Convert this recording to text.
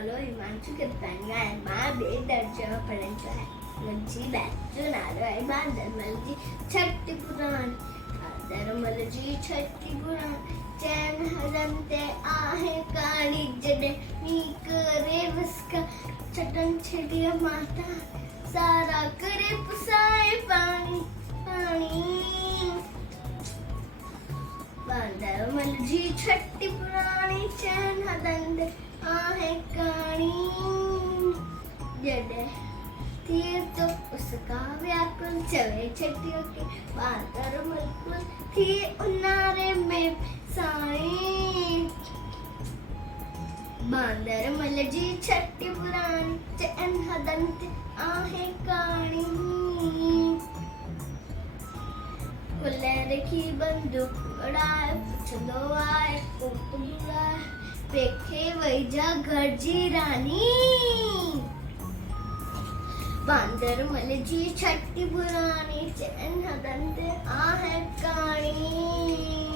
नालो हिमांशु किरपानी आहे मां ॿिए दर्जे में पढ़ंदी आहियां मुंहिंजी बैच जो नालो आहे बांदरमल जी छठी पुराणी बांदरमल जी छठी पुराणी चैन हरम ते आहे काणी जॾहिं मींहुं करे विस्का छटन छॾी माता सारा करे पुसाए पाणी पाणी बांदरमल जी छठी पुराणी चैन हरम ते आहे काणी जॾहिं थिए तो उसका व्याकुल चवे छठियों के बांदरमल कुल थिए उन्हारे में साई बांदरमल जी छठी पुराणी चैन हदन ते आहे काणी कुल्हेर की बंदूक उड़ाए पुछंदो आहे पुट बुलाए पेखे वही जा घर जी रानी बांदरमल जी छठी पुराणी चैन हदन ते आहे काणी।